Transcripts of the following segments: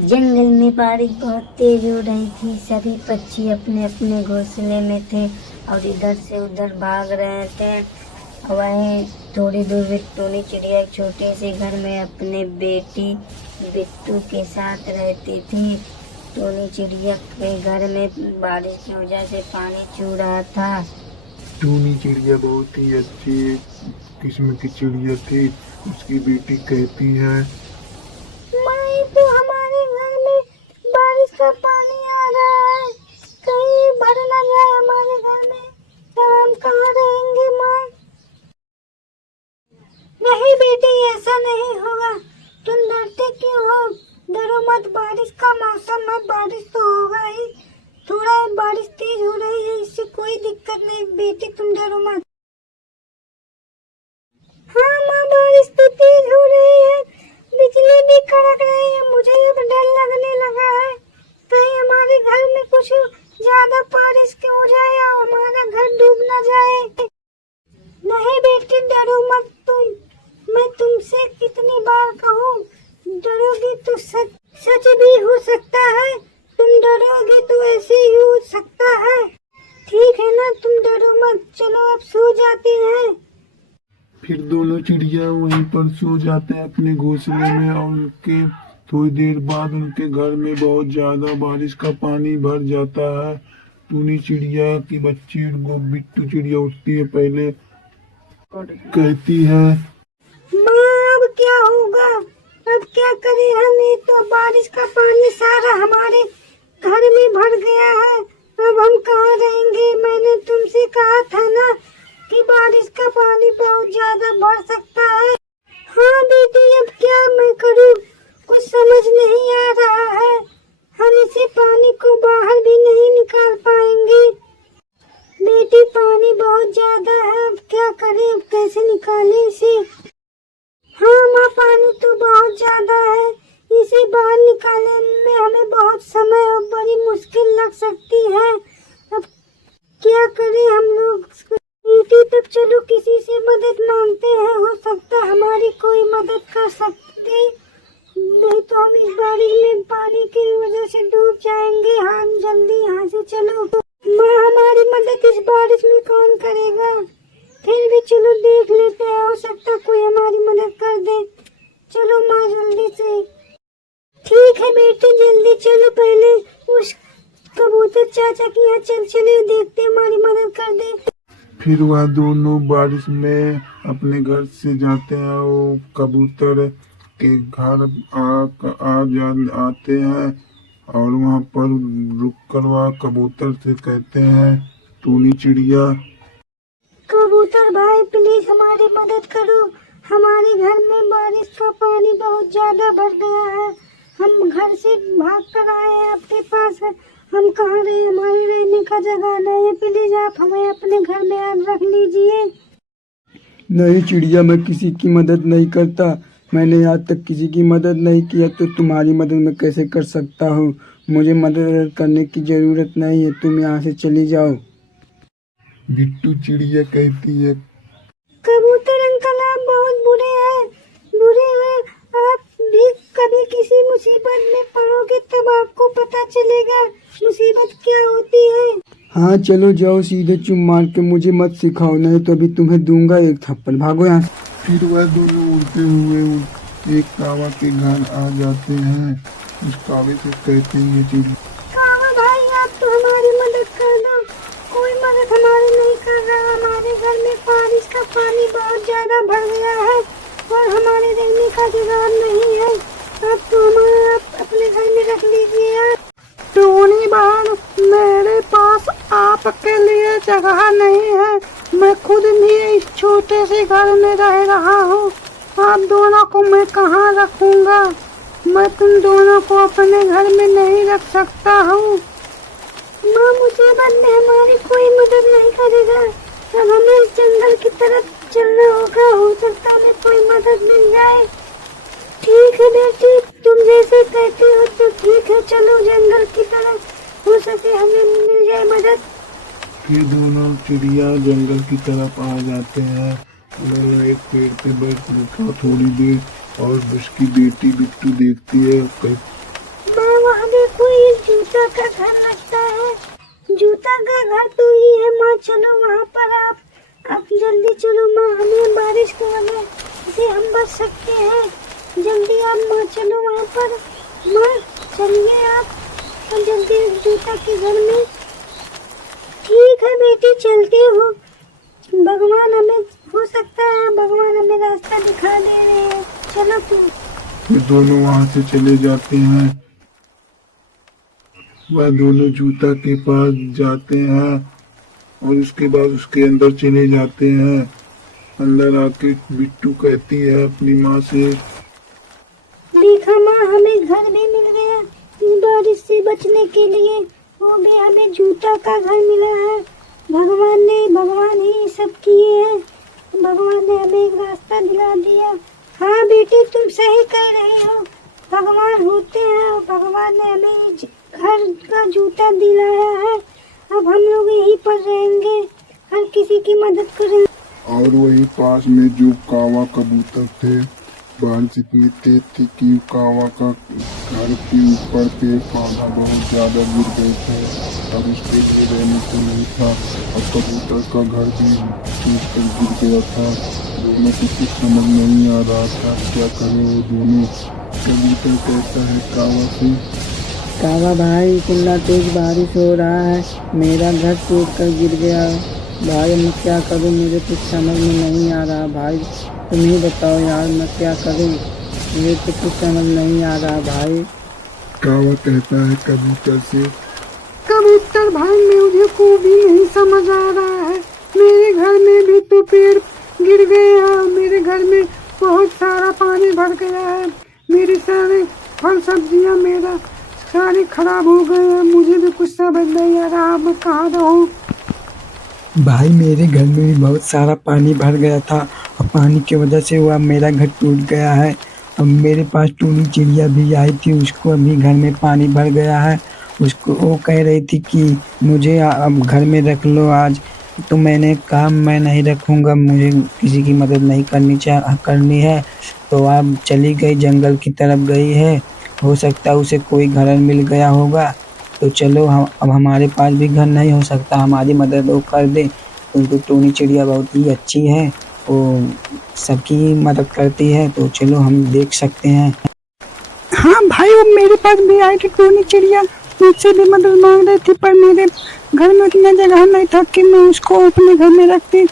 जंगल में बारिश बहुत तेज हो रही थी। सभी पक्षी अपने अपने घोंसले में थे और इधर से उधर भाग रहे थे। वहीं थोड़ी दूर टूनी चिड़िया एक छोटे से घर में अपने बेटी बिट्टू के साथ रहती थी। टूनी चिड़िया के घर में बारिश की वजह से पानी चू रहा था। टूनी चिड़िया बहुत ही अच्छी किस्म की चिड़िया थी। उसकी बेटी कहती है, माई, तो हमारे घर में बारिश का पानी आ रहा है, कहीं भर न जाए हमारे घर में, तब हम कहाँ रहेंगे माँ? नहीं बेटी, ऐसा नहीं होगा। तुम डरते क्यों हो? डरो मत, बारिश का मौसम है, बारिश तो होगा ही। थोड़ा बारिश तेज हो रही है, इससे कोई दिक्कत नहीं बेटी, तुम डरो मत। हाँ माँ, बारिश तो तेज हो रही है, बिजली भी कड़क रही है। मुझे अब डर लगने लगा है, कहीं हमारे घर में कुछ ज्यादा बारिश क्यों हो जाए और हमारा घर डूब न जाए। नहीं बेटी, डरो मत तुम। मैं तुमसे कितनी बार कहूँ, डरोगी तो सच भी हो सकता है। तुम डरोगी तो ऐसे ही हो सकता है। ठीक है ना, तुम डरो मत। चलो अब सो जाते हैं। फिर दोनों चिड़िया वहीं पर सो जाते हैं अपने घोंसले में। और उनके थोड़ी देर बाद उनके घर में बहुत ज्यादा बारिश का पानी भर जाता है। टूनी चिड़िया की बच्ची बिट्टू चिड़िया उठती है, पहले कहती है, माँ, अब क्या होगा? अब क्या करें हम? ये तो बारिश का पानी सारा हमारे घर में भर गया है। अब हम कहाँ रहेंगे? मैंने तुमसे कहा था ना कि बारिश का पानी बहुत ज्यादा बढ़ सकता है। हाँ बेटी, अब क्या मैं करूँ? कुछ समझ नहीं आ रहा है। हम इसे पानी को बाहर भी नहीं निकाल पाएंगे। बेटी, पानी बहुत ज्यादा है, अब क्या करें? अब कैसे निकालें इसे? हाँ माँ, पानी तो बहुत ज्यादा है, इसे बाहर निकालने में हमें बहुत समय और बड़ी मुश्किल लग सकती है। अब क्या करें हम लोग? बेटी, तब चलो किसी से मदद मांगते हैं, हो सकता है हमारी कोई मदद कर सकते। नहीं तो हम इस बारिश में पानी की वजह से डूब जाएंगे। हाँ, जल्दी यहाँ से चलो। माँ, हमारी मदद इस बारिश में कौन करेगा? फिर भी चलो देख लेते हैं, हो सकता कोई हमारी मदद कर दे। चलो माँ, जल्दी से। ठीक है बेटी, जल्दी चलो। पहले उस कबूतर चाचा के यहाँ चले, देखते हमारी मदद कर दे। फिर वह दोनों बारिश में अपने घर से जाते हैं। वो कबूतर के घर आते हैं और वहाँ पर रुककर वह कबूतर से कहते हैं, टूनी चिड़िया, कबूतर भाई, प्लीज हमारी मदद करो। हमारे घर में बारिश का पानी बहुत ज्यादा भर गया है। हम घर से भाग कर आए हैं आपके पास। हम कहाँ रहे? हमारे रहने का जगह नहीं है। प्लीज आप हमें अपने घर में रख लीजिए। नहीं चिड़िया, मैं किसी की मदद नहीं करता। मैंने आज तक किसी की मदद नहीं किया, तो तुम्हारी मदद मैं कैसे कर सकता हूँ? मुझे मदद करने की जरूरत नहीं है, तुम यहाँ से चली जाओ। बिट्टू चिड़िया कहती है, कबूतर अंकल, आप बहुत बुरे हैं, बुरे हैं। आप भी कभी किसी मुसीबत में पड़ोगे तब आपको पता चलेगा मुसीबत क्या होती है। हाँ चलो जाओ, सीधे चुप मार के मुझे मत सिखाओ, नहीं तो अभी तुम्हें दूंगा एक थप्पड़। भागो यहाँ से। फिर वह दोनों उड़ते हुए एक कावा के घर आ जाते हैं। उस कावे से कहते हैं, ये चिड़िया, कावा भाई, आप तो हमारी मदद कर दो। कोई मदद हमारी नहीं कर रहा। हमारे घर में बारिश का पानी बहुत ज्यादा भर गया है और हमारे रहने का जगह नहीं है। अब तो हमारा अपने घर में रख लीजिए। टूनी बहन, मेरे पास आपके लिए जगह नहीं है। मैं खुद भी इस छोटे से घर में रह रहा हूँ। आप दोनों को मैं कहाँ रखूँगा? मैं तुम दोनों को अपने घर में नहीं रख सकता हूँ। माँ, मुसीबत में हमारी कोई मदद नहीं करेगा। अब हमें इस जंगल की तरफ चलना होगा, हो सकता है कोई मदद मिल जाए। ठीक है बेटी, तुम जैसे कहते हो तो ठीक है, चलो जंगल की तरफ, हो सके हमें मिल जाए मदद। फिर दोनों चिड़िया जंगल की तरफ आ जाते हैं। वह एक पेड़ पे बैठ रुका थोड़ी देर और उसकी बेटी बिट्टू देखती है, को ये जूता का घर लगता है। जूता का घर तो ही है माँ, चलो वहाँ पर आप जल्दी चलो माँ, हमें बारिश की वजह से हम बच सकते हैं। जल्दी आप माँ चलो वहाँ पर, माँ चलिए आप जल्दी जूता के घर में। ठीक है बेटी चलती हो, भगवान हमें हो सकता है भगवान हमें रास्ता दिखा दे रहे हैं, चलो तुम। ये दोनों वहां से चले जाते हैं। वह दोनों जूता के पास जाते हैं और उसके बाद उसके अंदर चले जाते हैं। अंदर आके बिट्टू कहती है अपनी माँ से, देखा माँ हमें घर भी मिल गया इस बारिश से बचने के लिए, वो भी हमें जूता का घर मिला है। भगवान ही सब किए हैं, भगवान ने हमें एक रास्ता दिला दिया। हाँ बेटी तुम सही कह रही हो, भगवान होते हैं और भगवान ने हमें घर का जूता दिलाया है। अब हम लोग यहीं पर रहेंगे, हर किसी की मदद करेंगे। और वही पास में जो कावा कबूतर थे, बारिश इतनी तेज थी कि कावा का घर के ऊपर पेड़ पौधा बहुत ज्यादा गिर गए थे। अब उसके लिए रहने को नहीं था और कबूतर का घर भी टूट कर गिर गया था। दोनों को कुछ समझ नहीं आ रहा था क्या करें वो दोनों। कबूतर कहता है कावा से, कावा भाई इतना तेज बारिश हो रहा है, मेरा घर टूट कर गिर गया भाई, मैं क्या करूं, मुझे कुछ समझ में नहीं आ रहा भाई, तुम ही बताओ यार मैं क्या करूं, मुझे तो कुछ समझ नहीं आ रहा भाई। कावा कहता है कबूतर से, कबूतर भाई मुझे को भी नहीं समझ आ रहा है, मेरे घर में भी तो पेड़ गिर गए हैं, मेरे घर में बहुत सारा पानी भर गया है, मेरे सारे फल सब्जियां मेरा सारे खराब हो गए हैं, मुझे भी कुछ समझ नहीं आ रहा मैं कहाँ रहूं। भाई मेरे घर में भी बहुत सारा पानी भर गया था और पानी की वजह से वो अब मेरा घर टूट गया है। अब मेरे पास टूनी चिड़िया भी आई थी, उसको अभी घर में पानी भर गया है, उसको वो कह रही थी कि मुझे अब घर में रख लो आज, तो मैंने कहा मैं नहीं रखूँगा, मुझे किसी की मदद नहीं करनी है। तो अब चली गई जंगल की तरफ गई है, हो सकता है उसे कोई घर मिल गया होगा, तो चलो अब हमारे पास भी घर नहीं हो सकता, हमारी मदद वो कर दे, क्योंकि टूनी चिड़िया बहुत ही अच्छी है, वो सबकी मदद करती है, तो चलो हम देख सकते हैं। हाँ भाई वो मेरे पास भी आई थी टूनी चिड़िया, मुझसे भी मदद मांग रही थी, पर मेरे घर में उतना जगह नहीं था कि मैं उसको अपने घर में रखती,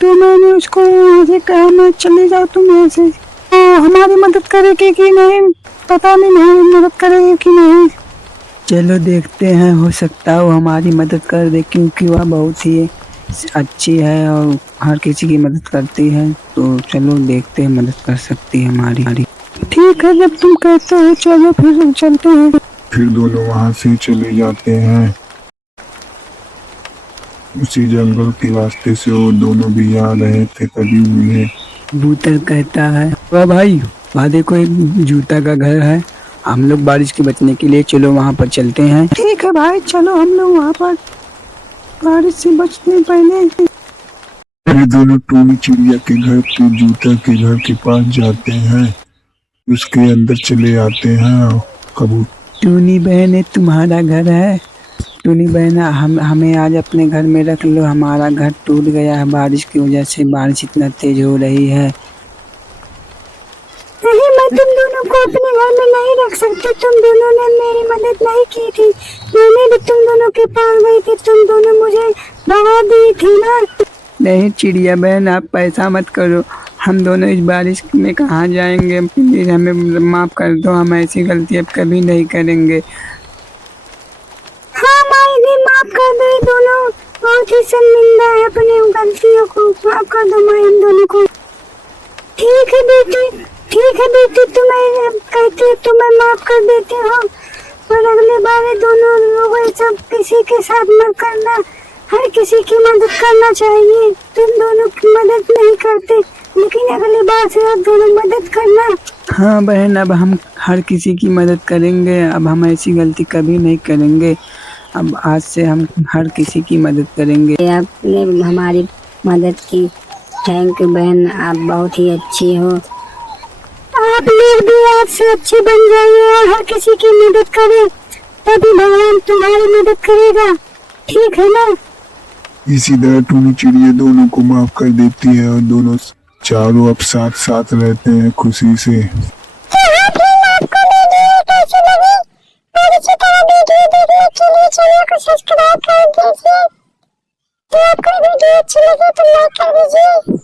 तो मैंने उसको वहाँ से कहा मैं चले जाओ तुम यहाँ से, तो हमारी मदद करेगी कि नहीं पता नहीं, हमारी मदद करेगी कि नहीं, चलो देखते हैं, हो सकता है वो हमारी मदद कर दे, क्योंकि वह बहुत ही अच्छी है और हर किसी की मदद करती है, तो चलो देखते हैं मदद कर सकती है हमारी। ठीक है जब तुम कहते हो चलो फिर चलते हैं। फिर दोनों वहां से चले जाते हैं। उसी जंगल के रास्ते से वो दोनों भी आ रहे थे, तभी उन्हें कबूतर कहता है वाह भाई वहाँ देखो एक जूता का घर है, हम लोग बारिश के बचने के लिए चलो वहाँ पर चलते हैं। ठीक है भाई चलो हम लोग वहाँ पर बारिश से बचने पहले। फिर दोनों टूनी चिड़िया के घर के जूता के घर के पास जाते हैं, उसके अंदर चले आते हैं। कबूतर टूनी बहन ये तुम्हारा घर है, टूनी बहन हमें आज अपने घर में रख लो, हमारा घर टूट गया है बारिश की वजह से, बारिश इतना तेज हो रही है। नहीं मैं तुम दोनों को अपने घर में नहीं रख सकती, तुम दोनों ने मेरी मदद नहीं की थी, मैंने भी तुम दोनों के पास गई थी, तुम दोनों मुझे दवा दी थी ना। नहीं चिड़िया बहन आप पैसा मत करो, हम दोनों इस बारिश में कहाँ जाएंगे, प्लीज हमें माफ कर दो, हम ऐसी गलती अब कभी नहीं करेंगे। हाँ माँ माफ कर दो, दोनों बहुत ही शर्मिंदा है अपनी गलतियों को, माफ कर दो माँ इन दोनों को। ठीक है बेटी तुम्हें कहती हो तो मैं माफ कर देती हूँ, और अगले बार दोनों लोग सब किसी के साथ मत करना, हर किसी की मदद करना चाहिए, तुम दोनों की मदद नहीं करते, लेकिन अगली बार से आप दोनों मदद करना। हाँ बहन अब हम हर किसी की मदद करेंगे, अब हम ऐसी गलती कभी नहीं करेंगे, अब आज से हम हर किसी की मदद करेंगे। आपने हमारी मदद की, थैंक यू बहन, आप बहुत ही अच्छी हो, आप लोग भी आज से अच्छे बन जाइए और हर किसी की मदद करें, तभी भगवान तुम्हारी मदद करेगा, ठीक है ना? इसी तरह टूनी चिड़िया दोनों को माफ कर देती है और दोनों चारों अब साथ साथ रहते हैं खुशी से। तो हाँ फ्रेंड, आपको वीडियो कैसी लगी और इसी तरह वीडियो देखने के लिए चैनल को सब्सक्राइब कर दीजिए। तो आपको वीडियो अच्छी लगी तो लाइक कर दीजिए।